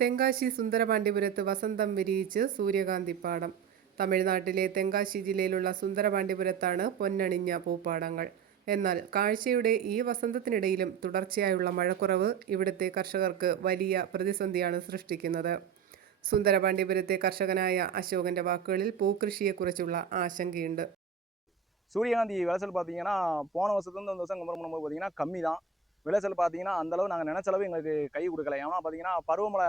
തെങ്കാശി സുന്ദരപാണ്ഡ്യപുരത്ത് വസന്തം വിരിയിച്ച് സൂര്യകാന്തിപ്പാടം. തമിഴ്നാട്ടിലെ തെങ്കാശി ജില്ലയിലുള്ള സുന്ദരപാണ്ഡ്യപുരത്താണ് പൊന്നണിഞ്ഞ പൂപ്പാടങ്ങൾ. എന്നാൽ കാഴ്ചയുടെ ഈ വസന്തത്തിനിടയിലും തുടർച്ചയായുള്ള മഴക്കുറവ് ഇവിടുത്തെ കർഷകർക്ക് വലിയ പ്രതിസന്ധിയാണ് സൃഷ്ടിക്കുന്നത്. സുന്ദരപാണ്ഡ്യപുരത്തെ കർഷകനായ അശോകന്റെ വാക്കുകളിൽ പൂക്കൃഷിയെക്കുറിച്ചുള്ള ആശങ്കയുണ്ട്. சூரியகாந்தி விளைச்சல் பார்த்தீங்கன்னா போன வருஷத்துலேருந்து இந்த வருஷம் கம்பேர் பண்ணும்போது பார்த்தீங்கன்னா கம்மி தான். விளைச்சல் பார்த்தீங்கன்னா அந்தளவு நாங்கள் நினச்ச அளவு எங்களுக்கு கை கொடுக்கல. ஏன்னா பார்த்தீங்கன்னா பருவமழை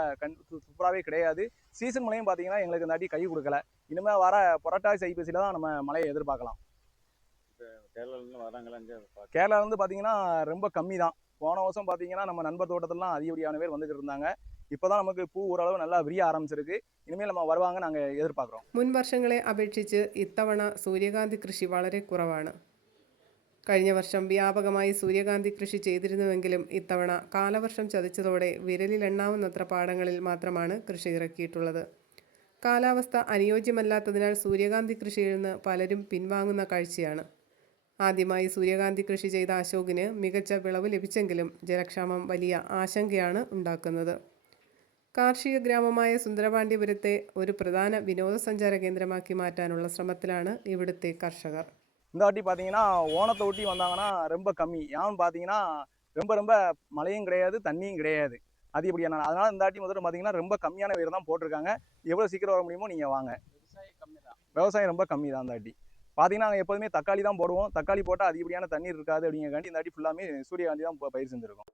சூப்பராகவே கிடையாது. சீசன் மழையும் பார்த்தீங்கன்னா எங்களுக்கு இந்த வாட்டி கை கொடுக்கல. இனிமேல் வர புரட்டாசி ஐப்பசியில் தான் நம்ம மழையை எதிர்பார்க்கலாம். கேரளாவிலேருந்து பார்த்தீங்கன்னா ரொம்ப கம்மி தான். போன வருஷம் பார்த்தீங்கன்னா நம்ம நண்பர் தோட்டத்திலாம் அதிகப்படியான பேர் வந்துக்கிட்டு இருந்தாங்க. ഇപ്പോൾ നമുക്ക് പൂ ഓരളവ് നല്ല വിരിയ ആരംഭിച്ചിருக்கு. ഇനിമേൽ നമ്മൾ വരുവാങ്ങ ഞങ്ങൾ എതിർപ്പാക്കുறோம். മുൻ വർഷങ്ങളെ അപേക്ഷിച്ച് ഇത്തവണ സൂര്യകാന്തി കൃഷി വളരെ കുറവാണ്. കഴിഞ്ഞ വർഷം വ്യാപകമായി സൂര്യകാന്തി കൃഷി ചെയ്തിരുന്നുവെങ്കിലും ഇത്തവണ കാലവർഷം ചതിച്ചതോടെ വിരലിലെണ്ണാവുന്നത്ര പാടങ്ങളിൽ മാത്രമാണ് കൃഷി ഇറക്കിയിട്ടുള്ളത്. കാലാവസ്ഥ അനുയോജ്യമല്ലാത്തതിനാൽ സൂര്യകാന്തി കൃഷിയിൽ നിന്ന് പലരും പിൻവാങ്ങുന്ന കാഴ്ചയാണ്. ആദ്യമായി സൂര്യകാന്തി കൃഷി ചെയ്ത അശോകിന് മികച്ച വിളവ് ലഭിച്ചെങ്കിലും ജലക്ഷാമം വലിയ ആശങ്കയാണ് ഉണ്ടാക്കുന്നത്. കാർഷിക ഗ്രാമമായ സുന്ദരപാണ്ഡ്യപുരത്തെ ഒരു പ്രധാന വിനോദസഞ്ചാര കേന്ദ്രമാക്കി മാറ്റാനുള്ള ശ്രമത്തിലാണ് ഇവിടുത്തെ കർഷകർ. இந்த வாட்டி பார்த்தீங்கன்னா ஓணத்தை ஒட்டி வந்தாங்கன்னா ரொம்ப கம்மி. ஏன்னு பார்த்தீங்கன்னா ரொம்ப மழையும் கிடையாது, தண்ணியும் கிடையாது அதிகப்படியான. அதனால இந்த வாட்டி முதல்ல பார்த்தீங்கன்னா ரொம்ப கம்மியான வேர் தான் போட்டிருக்காங்க. எவ்வளோ சீக்கிரம் வர முடியுமோ நீங்கள் வாங்க. விவசாயம் ரொம்ப கம்மி தான் இந்த வாட்டி. பார்த்தீங்கன்னா நாங்கள் எப்போதுமே தக்காளி தான் போடுவோம். தக்காளி போட்டால் அதிகப்படியான தண்ணீர் இருக்காது அப்படிங்கிறக்காண்டி இந்த வாட்டி ஃபுல்லாமே சூரியகாந்தி தான் பயிர் செஞ்சுருக்கோம்.